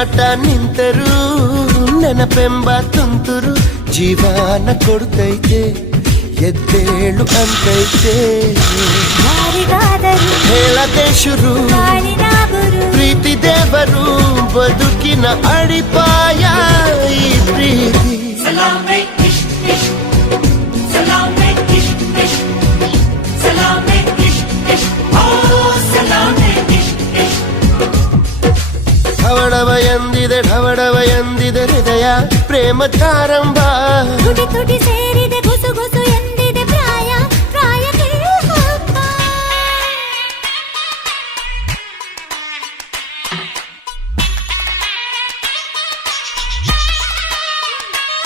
ಒಡನಾಟ ನಿಂತರು ನೆನಪೆಂಬ ತುಂತುರು ಜೀವನ ಕೊಡ್ತೈತೆ ಎದ್ದೇಳು ಅಂತೈತೆ ಹೇಳದೆ ಶುರು ಪ್ರೀತಿ ದೇವರು ಬದುಕಿನ ಅಡಿಪಾಯ ಈ ಪ್ರೀತಿ ಢವಡವ ಎಂದಿದೆ ಹೃದಯ ಪ್ರೇಮ ತಾರಂಭ ತುಟಿ ತುಟಿ ಸೇರಿದೆ ಗುಸು ಗುಸು